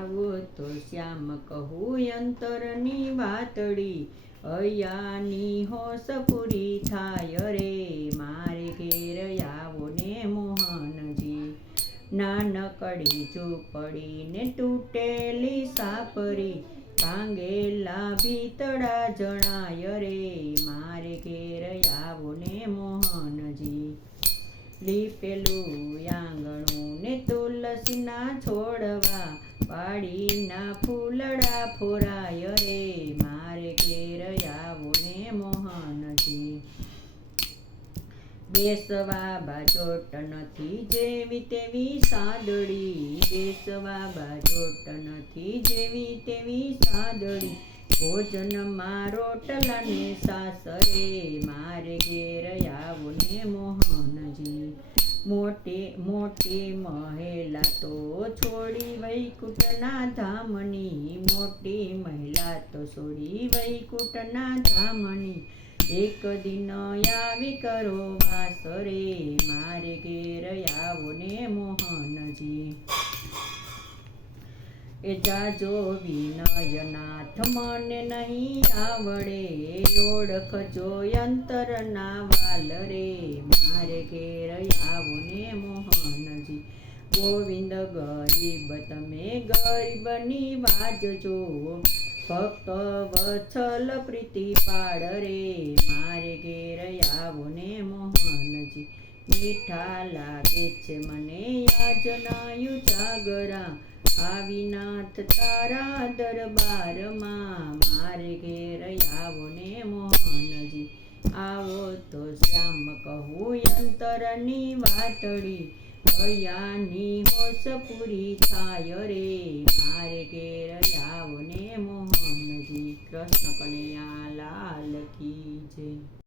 આવો તો શ્યામ કહું અંતરની વાતડી, અહીંયાની હોશ પૂરી થાય રે, મારે ઘેર આવો ને મોહનજી. નાનકડી ઝૂંપડી ને તૂટેલી સાપરી, ભાંગેલા ભીતડા જણાય રે, મારે ઘેર આવો ને મોહનજી. લીપેલું આંગણું ને તુલસીના છોડવા, વાડીના ફૂલડા ફોરાય રે, મારે ઘેર આવો ને મોહનજી. બેસવા બાજોટ નથી જેવી તેવી સાદડી, બેસવા બાજોટ નથી જેવી તેવી સાદડી, ભોજનમાં રોટલા ને સાસરે, મારે ઘેર આવો ને મોહનજી. મોટી મોટી મહિલા તો છોડી વૈકુંઠના ધામની, મોટી મહિલા તો છોડી વૈકુંઠના ધામની, એક દિન આવી કરો વાસ રે, મારે ઘેર આવો ને મોહનજી. એ જાજો વિનયનાથ મને નહીં આવડે, ઓળખજો અંતરના વાલ રે, મારે ઘેર આવો ને મોહનજી. ગોવિંદ ગરીબ તમે ગરીબની વાજજો, ભક્ત વત્સલ પ્રીતિ પાડ રે, મારે ઘેર આવો ને મોહનજી. મીઠા લાગે છે મને યાજનાયું જાગરા, આવીનાથ તારા દરબારમાં, મારે ઘેર આવો ને મોહનજી. આવો તો શ્યામ કહું અંતરની વાતડી, અહીંયાની હોશ પૂરી થાય રે, મારે ઘેર આવો ને મોહનજી. કૃષ્ણ કનૈયા લાલ કી જય.